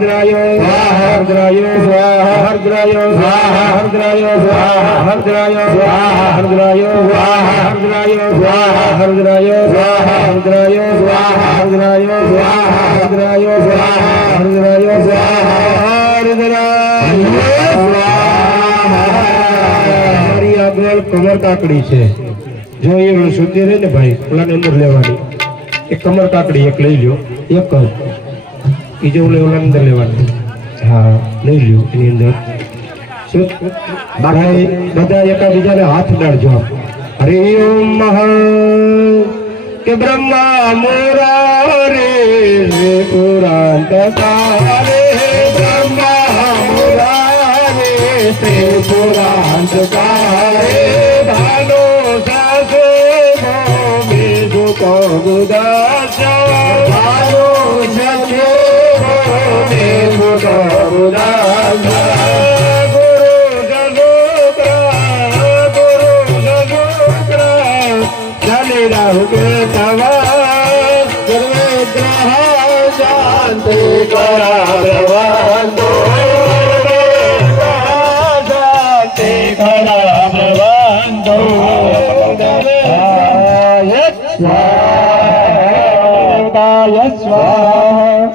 હરદ્રાય સ્વાહા હરદ્રાય સ્વાહા હરદ્રાય સ્વાહા હરદ્રાય સ્વાહા હરદ્રાય સ્વાહા હરદ્રાય સ્વાહા હરદ્રાય સ્વાહા હરદ્રાય સ્વાહા હરદ્રાય સ્વાહા હરદ્રાય સ્વાહા હરદ્રાય સ્વાહા હરદ્રાય સ્વાહા હરદ્રાય મારી આગળ કમર કાકડી છે જો એ સુધી રહે ને ભાઈ ઓલાને અંદર લેવાની એક કમર કાકડી એક લઈ લ્યો એક જ બીજો જો લેવલ અંદર લેવાનું હા લઈ લ્યો એની અંદર બાકી બધા એકાબીજાને હાથ ડાળજો હરે ઓમ મહા કે બ્રહ્મા મોરા રે રે પુરાંત કારે બ્રહ્મા મોરા રે તે પુરાંત કારે ભાનો સાસે ભોમે દુકો ગુદાસા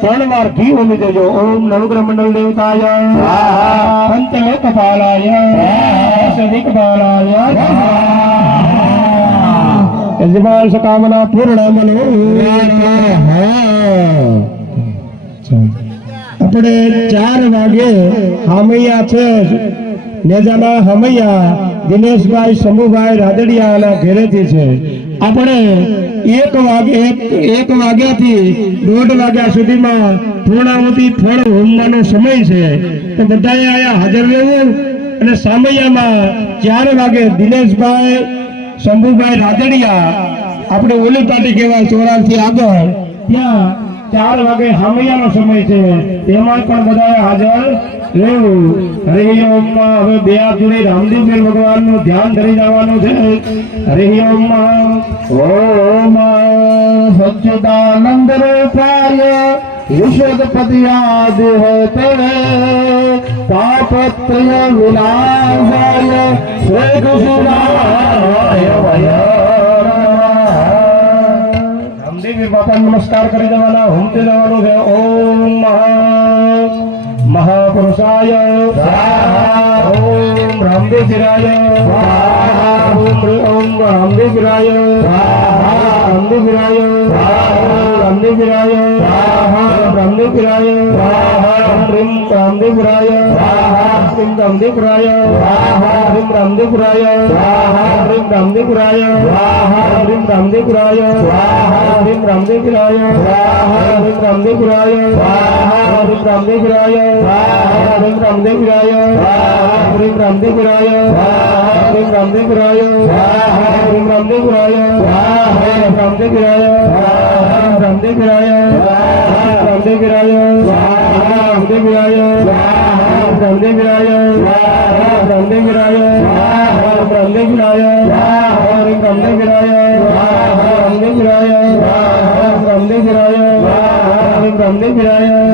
ત્રણ વાર ઘી ઉમી દેજો. ઓમ નવગ્રહ મંડળ દેવતાય પંચલોક પાલાય દિકપાલાય યજમાન સકામના પૂર્ણ મનો આપણે ચાર વાગે હામૈયા છે. નેજાના હમૈયા દિનેશભાઈ શંભુભાઈ રાદડિયાના ઘેરેથી છે. આપણે એક વાગે, એક વાગ્યાથી દોઢ વાગ્યા સુધીમાં પૂર્ણાવતી ફળ હોમવાનો સમય છે. તો બધાએ અહીંયા હાજર રહેવું અને સામૈયામાં ચાર વાગે દિનેશભાઈ, શંભુભાઈ રાદડિયા, આપણે ઓલી પાટી કહેવાય ચોરાથી આગળ. ત્યાં ચાર વાગે હામૈયાનો સમય છે. તેમાં પણ બધાએ હાજર રહેવું. હરે ઓમ હવે બે હાથ જોડી ભગવાનનું ધ્યાન ધરી જવાનું છે. હરે ઓમ સચ્ચિદાનંદ રૂપાય વિશ્વપતિ હોતે, પાપત્રય વિનાશાય શ્રી કૃષ્ણાય રામદેવ બાપા નમસ્કાર કરી દેવાના હોમતે જવાનું છે. ઓમ મહા, મહાપુરુષાય. ઓમ રામદેવ શિરાય સ્વાહા ઓમ ઓમ રામદેવ શિરાય સ્વાહા રામદેવ શિરાય સ્વાહા રામદેવ શિરાય સ્વાહા રામદેવ શિરાય સ્વાહા પ્રેમ રામદેવ શિરાય સ્વાહા પ્રેમ રામદેવ શિરાય સ્વાહા પ્રેમ રામદેવ શિરાય સ્વાહા પ્રેમ રામદેવ શિરાય સ્વાહા પ્રેમ રામદેવ શિરાય સ્વાહા પ્રેમ રામદેવ શિરાય સ્વાહા પ્રેમ રામદેવ શિરાય સ્વાહા પ્રેમ રામદેવ શિરાય સ્વાહા પ્રેમ રામદેવ પ્રેમ રામદેવ પ્રેમ રામદેવ પ્રેમ રામદેવ પ્રેમ રામદેવ સ્વાહા રામદેવ સ્વાહા રામદેવ સ્વાહા રામદેવ સ્વાહા રામદેવ સ્વાહા રામદેવ સ્વાહા રામદેવ શિરાય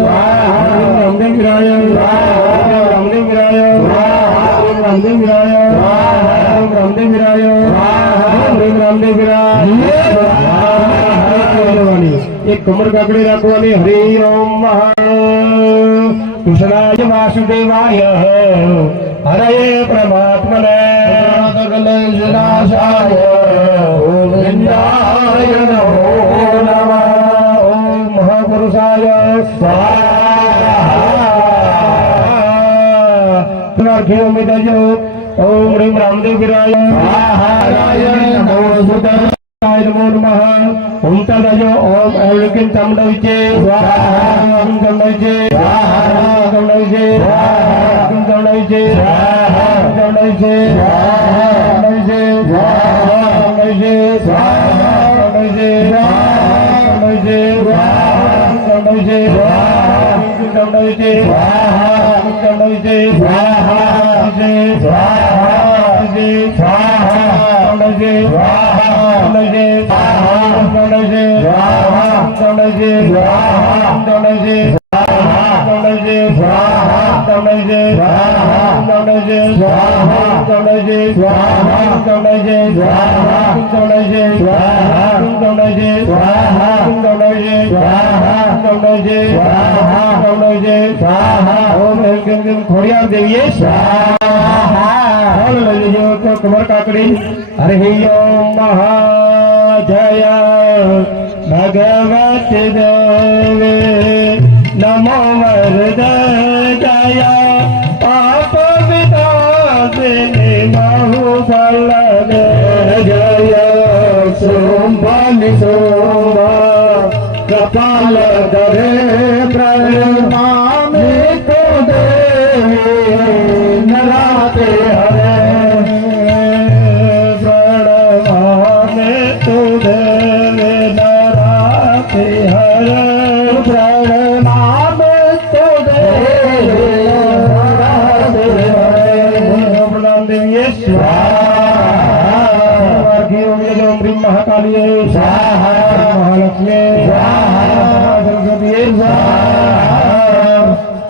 કમર કાકડી રાખવાની હરે ઓમ કૃષ્ણાય વાસુદેવાય હરયે પરમાત્મને. નાશાય ગોવિંદાય નમો નમઃ. ઓમ મહાપુરુષાય સ્વાહા. ઘેર ઉમેદજો ઓમ રીમ રામદેવ નમો સુદાય નમો નમઃ. ઓમ તદજો ઓમ એવલિકિન ચમડવિચે સ્વાહા ઓમ ચમડવિચે સ્વાહા ચમડવિચે સ્વાહા ચમડવિચે સ્વાહા ચમડવિચે સ્વાહા ચમડવિચે સ્વાહા ચમડવિચે સ્વાહા ચમડવિચે સ્વાહા ચમડવિચે સ્વાહા ચમડવિચે સ્વાહા ચમડવિચે સ્વાહા ચમડવિચે સ્વાહા ચમડવિચે સ્વાહા ચમડવિચે સ્વાહા ચમડવિચે સ્વાહા ચમડવિચે સ્વાહા ચમડવિચે સ્વાહા ચમડવિચે સ્વાહા ચમડવિચે સ્વાહા ચમડવિચે તમયજે સ્વાહા. તમયજે સ્વાહા. તમયજે સ્વાહા. તમયજે સ્વાહા. તમયજે સ્વાહા. તમયજે સ્વાહા. તમયજે સ્વાહા. તમયજે સ્વાહા. તમયજે સ્વાહા. તમયજે સ્વાહા. ઓમ એમ કેમ કેમ ખોડિયાર દેવીએ સ્વાહા. ફળ લઈ લેજો તો કમર કાકડી હરે ઓમ મહાજય ભગવત દેવે નમો વરદ જય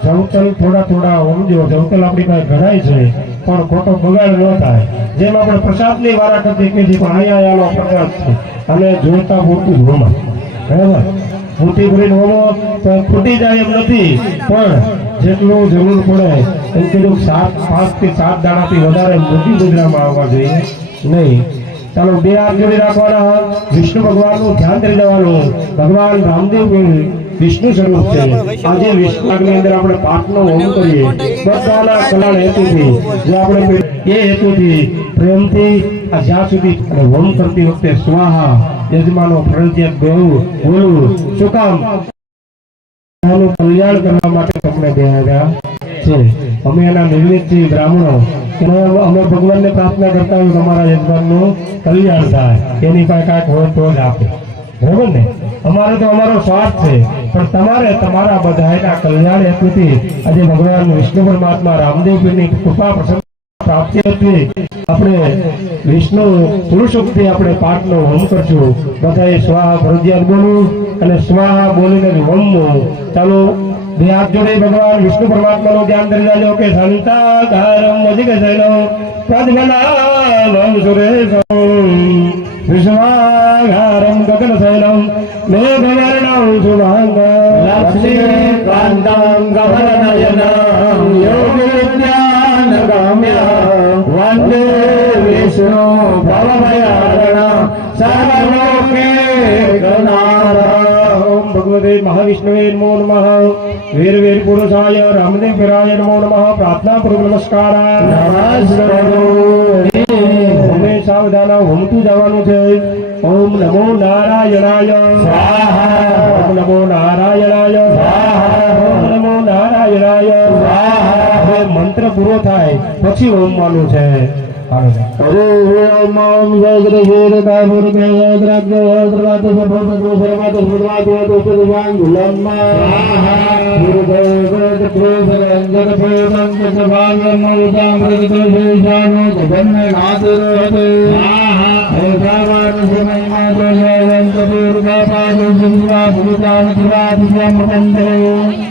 જવતલ થોડા થોડા ઓમજો જવતલ આપણી પાસે છે પણ ખોટો બગાડ ન થાય જેમ આપણે પ્રસાદની વારા કરતી કે પણ અહીંયા પ્રસાદ છે અને જોતા પૂરતું જ હોમાં બરાબર મોટી ભરીને હોમો તો ફૂટી જાય એમ નથી. પણ જેટલું જરૂર પડે, એમ કીધું સાત પાંચથી સાત દાણાથી વધારે મોટી ગુજરામાં આવવા જોઈએ. નહીં. ચાલો, બે હાથ જોડી રાખવાના. વિષ્ણુ ભગવાનનું ધ્યાન કરી દેવાનું ભગવાન રામદેવ વિષ્ણુ સ્વરૂપ છે. આજે વિષ્ણુની અંદર આપણે પાઠનો હોમ કરીએ. બધાના કલ્યાણ હેતુથી, જે આપણે એ હેતુથી, પ્રેમથી જ્યાં સુધી હોમ કરતી વખતે સ્વાહા, યજમાનો ફરજિયાત બોલવું બોલવું શું કામ કલ્યાણ કરવા માટે તમને બેહાડ્યા છે. અમે એના નિર્મિત બ્રાહ્મણો. અમે ભગવાનને પ્રાર્થના કરતા હોય અમારા યજમાનનું કલ્યાણ થાય. એની પાસે કાંઈક હોય તો જ આપે. બરોબર ને? અમારે તો અમારો સ્વાર્થ છે. પણ તમારે તમારા બધાના કલ્યાણ હેતુથી આજે ભગવાન વિષ્ણુ પરમાત્મા રામદેવ પીરની કૃપા પ્રસન્ન પ્રાપ્તિ હતી આપણે વિષ્ણુ પુરુષોક્તિ આપણે પાઠનો હોમ કરશું. બધાએ સ્વાહા ફરજિયાત બોલવું અને સ્વાહા બોલીને હોમવું ચાલો, બે હાથ જોડે ભગવાન વિષ્ણુ પરમાત્માનું ધ્યાન કરી લેજો કે સંતાકારમ વધિક શૈલો પદ્મનાભમ સુરેશમ. વિશ્વાઘારમ ગગન શૈલમ મેઘવર્ણમ શુભાંગ. લક્ષ્મીકાન્તં ગમનનયनं વિષ્ણુ ભવભયારણ સર્વલોકે ગણારम् ઓમ ભગવતે મહાવિષ્ણવે નમો નમઃ. વીર વીર પુરુષાય રામદેવ વીરાય નમો નમઃ. પ્રાર્થના પૂર્વક નમસ્કાર. હોમે સાવધાન હોમતું જવાનું છે. ઓમ નમો નારાયણાય. સ્વાહા. ઓમ નમો નારાયણાય. સ્વાહા. ઓમ નમો નારાયણાય. સ્વાહા. મંત્ર પૂરો થાય પછી હોમવાનું છે. हरे ओम ओम जय श्री वीर कापुर के योद्राग्य योद्रवात सभोत दूसरवात सुदवात योदुष्ट दिवांग लम्मा गुरुदेव कृष्ण रंजन पूर्णं सभागम मुदामृत शेषानो जगन्नाथ रोहते ऐसावान से महिमा तो जयवंत दुर्गा पाद सुंदरा भूतान सुरा Divya मृतंतरे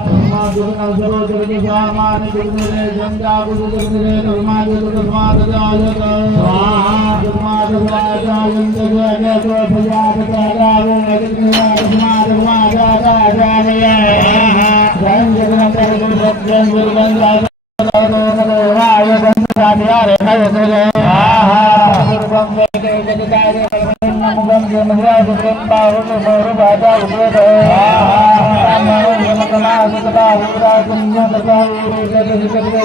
Ah, ah, ah, ah, सदा सदा सदा पुण्य सदा सदा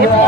Thank you.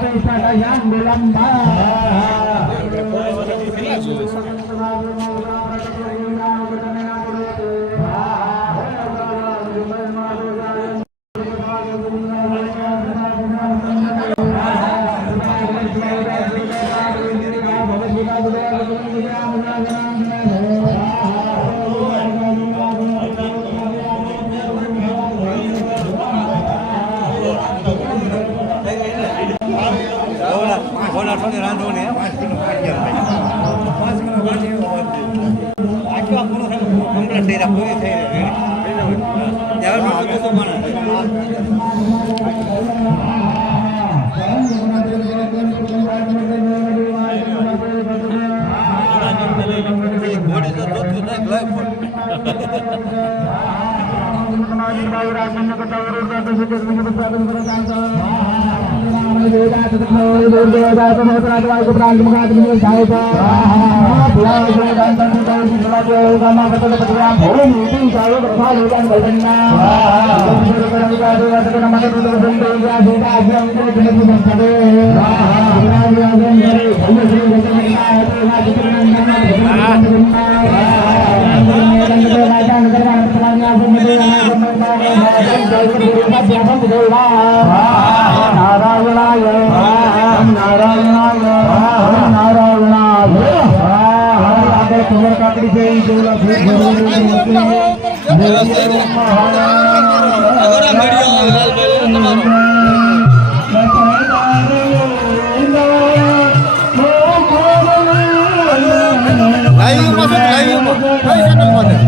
ada. Thank you. ఆ નારાયણાય નારાયણાય નારાયણાય ખબર કાકડી છે જોડા Aí, uma vez, aí, uma. Aí, uma vez.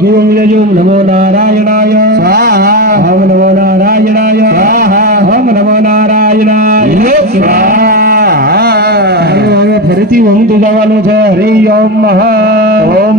గీయం యజోం నమో నారాయణాయ ఓం నమో నారాయణాయ ఓం నమో నారాయణాయ భరతి వంతుదవను హరి ఓం ఓం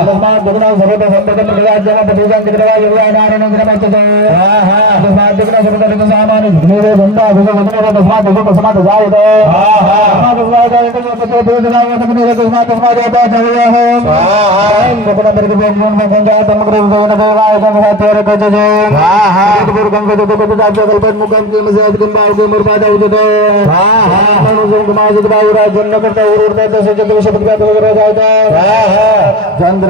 ಅಕಸ್ಮಾತ್ ದುಗುಣ ಸ್ವರೂಪ ಸಂಪದ ಪ್ರತಿರಾಜ್ಯಮ ಪ್ರತಿಜಾ ಚಕ್ರವಾಗಿ ಯುಗಾನಾರಣ ಕ್ರಮಕ್ಕೆ ಅಕಸ್ಮಾತ್ ದುಗುಣ ಸ್ವರೂಪ ನಿಮಗೆ ಸಾಮಾನ್ಯ ನೀವೇ ಬಂದ ಅಕಸ್ಮಾತ್ ದುಗುಣ ಅಕಸ್ಮಾತ್ ಜಾಯಿತ ಚಂದ್ರ